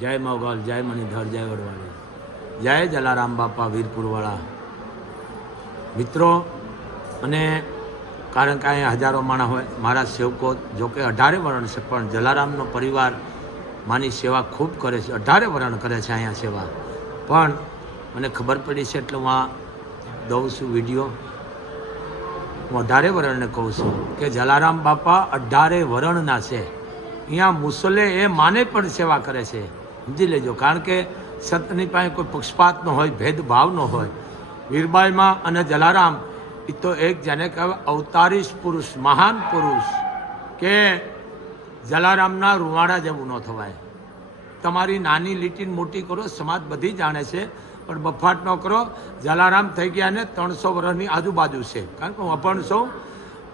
જય મોગલ, જય મણિધર, જય વડવાળી, જય જલારામ બાપા વીરપુરવાળા. મિત્રો, અને કારણ કે અહીંયા હજારો માણસ હોય, મારા સેવકો જોકે 18 વરણ છે, પણ જલારામનો પરિવાર માની સેવા ખૂબ કરે છે. 18 વરણ કરે છે અહીંયા સેવા. પણ મને ખબર પડી છે એટલે હું આ દઉં છું વિડીયો. હું 18 વરણને કહું છું કે જલારામ બાપા 18 વરણના છે. અહીંયા મુસલે એ માને પણ સેવા કરે છે, સમજી લેજો. કારણ કે સંતની પાસે કોઈ પક્ષપાત ન હોય, ભેદભાવ ન હોય. વીરબાઈમાં અને જલારામ એ તો એક જેને કહેવાય અવતારીશ પુરુષ, મહાન પુરુષ. કે જલારામના રૂવાડા જેવું ન થવાય. તમારી નાની લીટીને મોટી કરો, સમાજ બધી જાણે છે, પણ બફાટ ન કરો. જલારામ થઈ ગયા ને 300 વર્ષની આજુબાજુ છે, કારણ કે હું અભણ છું.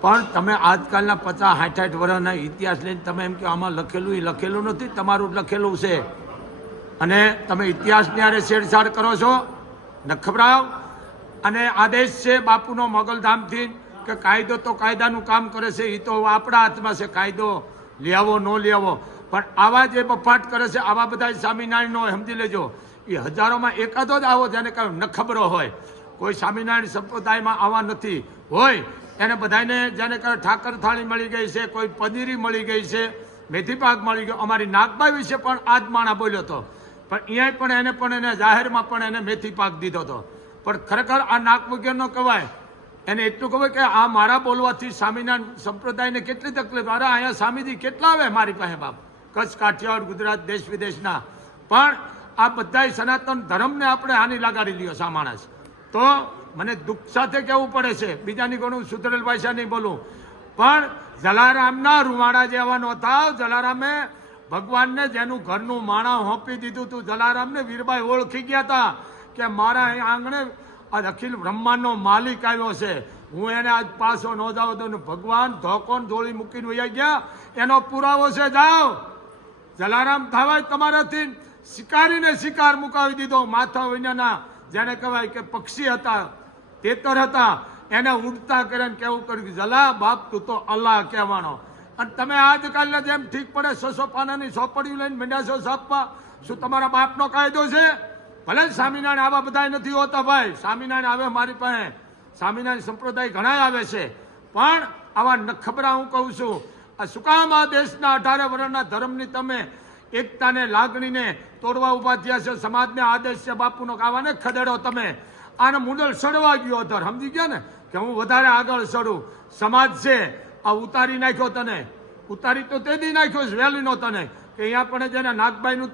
પણ તમે આજકાલના 50-60 વર્ષના ઇતિહાસ લઈને તમે એમ કે આમાં લખેલું એ લખેલું નથી, તમારું જ લખેલું છે. અને તમે ઇતિહાસની આરે છેડછાડ કરો છો, નખબરાવ. અને આદેશ છે બાપુનો મોગલધામથી કે કાયદો તો કાયદાનું કામ કરે છે, એ તો આપણા હાથમાં છે, કાયદો લેવો ન લેવો. પણ આવા જે બફાટ કરે છે, આવા બધા સ્વામિનારાયણનો સમજી લેજો, એ હજારોમાં એકાદો જ આવો જેને કાંઈ નખબરો હોય. કોઈ સ્વામિનારાયણ સંપ્રદાયમાં આવા નથી હોય. એને બધાને જેને કહે ઠાકર થાળી મળી ગઈ છે, કોઈ પનીરી મળી ગઈ છે, મેથી પાક મળી ગયો. અમારી નાગબાઈ વિશે પણ આ જ માણા બોલ્યો હતો, પણ અહીંયા પણ એને જાહેરમાં પણ એને મેથી પાક દીધો હતો. પણ ખરેખર આ નાક વગેરેનો કહેવાય. એને એટલું કહેવાય કે આ મારા બોલવાથી સ્વામિનારાયણ સંપ્રદાયને કેટલી તકલીફ. અરે અહીંયા સ્વામીજી કેટલા આવે મારી પાસે બાપ, કચ્છ, કાઠિયાવાડ, ગુજરાત, દેશ વિદેશના. પણ આ બધા સનાતન ધર્મને આપણે હાનિ લગાડી લ્યો છે માણસ. તો મને દુઃખ સાથે કહેવું પડે છે, બીજાની ઘણું સુધરેલ ભાષા નહીં બોલું, પણ જલારામના રૂવાડા જેવા નો થાવ. જલારામે ભગવાનને જેનું ઘરનું માણા હોંપી દીધું હતું, જલારામને વીરબાઈ ઓળખી ગયા હતા કે મારા આંગણે આ અખિલ બ્રહ્માંડનો માલિક આવ્યો છે, હું એને આજ પાછો ન જાવ દઉં. ભગવાન ધોકોન જોડી મૂકીને વયા ગયા, એનો પુરાવો છે. જાઓ, જલારામ થવાય તમારાથી. શિકારીને શિકાર મુકાવી દીધો. માથા વિનાના જેને કહેવાય કે પક્ષી હતા, તેતર હતા, એને ઉડતા કરીને કેવું કર્યું, જલા બાપ તું તો અલ્લાહ કહેવાનો. અને તમે આજકાલના જેમ ઠીક પડે 600 પાનાની ચોપડીઓ લઈને મંડ્યા છો છાપવા. શું તમારા બાપનો કાયદો છે? ભલે સ્વામિનારાયણ આવા બધા નથી હોતા ભાઈ. સ્વામિનારાયણ આવે મારી પાસે, સ્વામિનારાયણ સંપ્રદાય ઘણા આવે છે, પણ આવા નખબરા હું કહું છું. આ શું કામ આ દેશના 18 વર્ષના ધર્મની તમે એકતાને લાગણીને તોડવા ઉભા થયા છે? સમાજને આદેશ છે બાપુનો કાવાને ખદેડો તમે. આને મુંડલ સડવા ગયો અધર, સમજી ગયા ને કે હું વધારે આગળ સડું. સમાજ છે આ ઉતારી નાખ્યો તને, ઉતારી તો તે દી નાખ્યો વેલીનો તને, કે અહીંયા પણ જેને નાગબાઈનું